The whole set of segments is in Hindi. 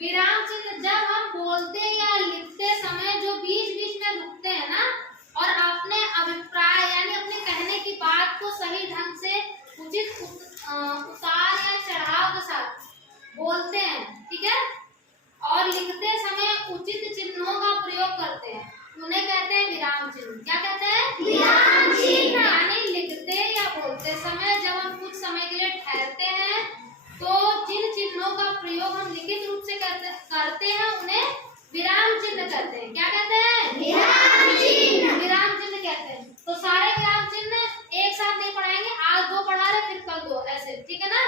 विराम चिन्ह जब हम बोलते या लिखते समय जो बीच बीच में रुकते हैं ना, और अपने अभिप्राय यानी अपने कहने की बात को सही ढंग से उचित उतार या चढ़ाव के साथ बोलते हैं, ठीक है, और लिखते समय उचित चिन्हों का प्रयोग करते हैं, उन्हें कहते हैं विराम चिन्ह। क्या कहते हैं? विराम चिन्ह। यानी लिखते या बोलते समय जब हम कुछ समय के लिए ठहरते हैं तो जिन चिन्हों का प्रयोग हम लिखित रूप से करते हैं उन्हें विराम चिन्ह कहते हैं। क्या कहते हैं? विराम चिन्ह। विराम चिन्ह कहते हैं। तो सारे विराम चिन्ह एक साथ नहीं पढ़ाएंगे, आज 2 पढ़ा रहे फिर कल 2, ऐसे, ठीक है ना?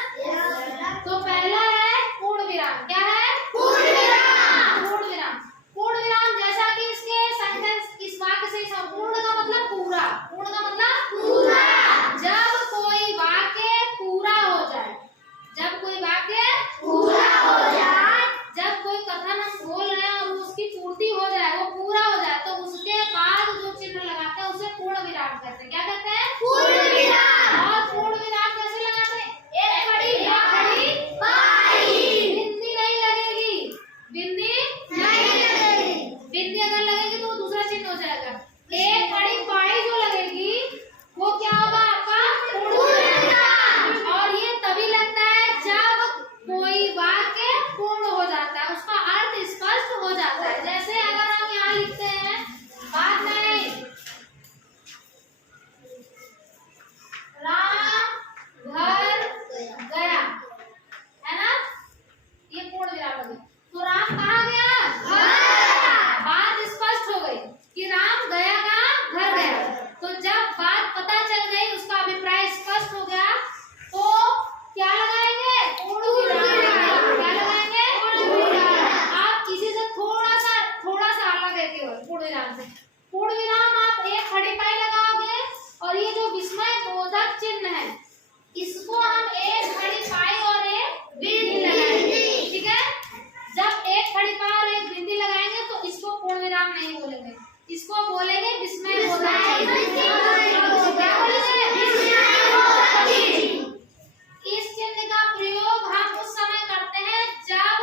तो पहला है पूर्ण विराम। क्या है? पूर्ण विराम। पूर्ण विराम। पूर्ण विराम जैसा कि इसके सेंटेंस इस वाक्य से संपूर्ण का मतलब पूरा, पूर्ण का मतलब पूरा। जब कोई वाक्य पूरा हो जाए, जब कोई वाक्य पूरा हो जाए, जब कोई कथन हम बोल रहे हैं और उसकी पूर्ति हो जाए, वो पूरा हो जाए, तो उसके बाद जो चिन्ह लगाते हैं उसे पूर्ण विराम कहते हैं। क्या कहते हैं? पूर्ण विराम। और पूर्ण विराम कैसे लगाते हैं? एक खड़ी या खड़ी पाई। बिंदी नहीं लगेगी, बिंदी नहीं लगेगी। बिंदी अगर लगेगी तो दूसरा चिन्ह हो जाएगा। एक खड़ी पाई जो लगेगी वो क्या होगा आपका? पूर्ण विराम। और ये तभी लगता है जब कोई वाक्य पूर्ण हो जाता है, उसका अर्थ स्पष्ट हो जाता है। जैसे अगर हम यहाँ लिखते हैं बात नहीं, राम घर गया, है ना, ये पूर्ण विराम हो गया। तो राम कहाँ गया? घर। बात स्पष्ट हो गई कि राम गया कहाँ? घर गया। तो जब बात पता चल गई, उसका अभिप्राय स्पष्ट हो गया, तो क्या लगाएंगे? पूर्ण विराम। क्या लगाएंगे? पूर्ण विराम। आप इसी से थोड़ा सा अलग है केवल पूर्ण विराम से। पूर्ण विराम आप एक खड़ी पाई लगाओगे और ये जो विस्मय बोधक चिन्ह है इसको हम एक खड़ी पाई और एक बिंदी लगाएंगे, ठीक है। जब एक खड़ी पाई और एक बिंदी लगाएंगे तो इसको पूर्ण विराम नहीं बोलेंगे, इसको बोलेंगे विस्मय बोधक चिन्ह। इस चिन्ह का प्रयोग हम उस समय करते हैं जब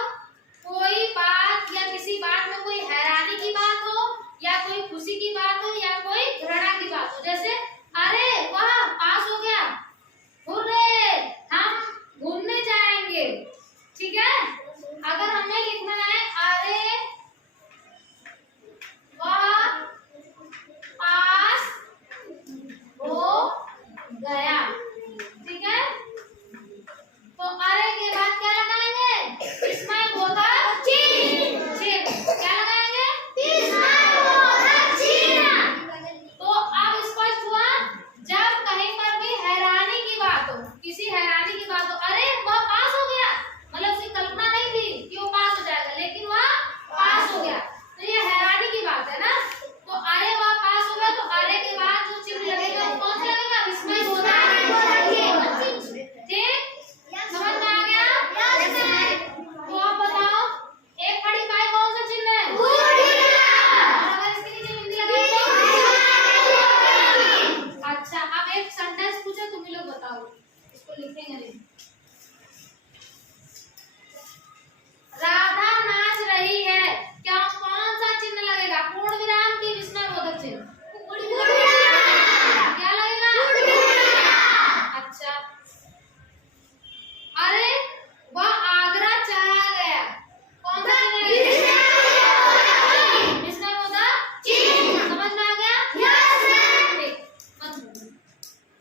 कोई बात या किसी बात में कोई हैरानी की बात हो, या कोई खुशी की बात हो, या कोई घृणा की बात हो। जैसे अरे वाह पास हो गया, हुर्रे, हम घूमने जाएंगे, ठीक है।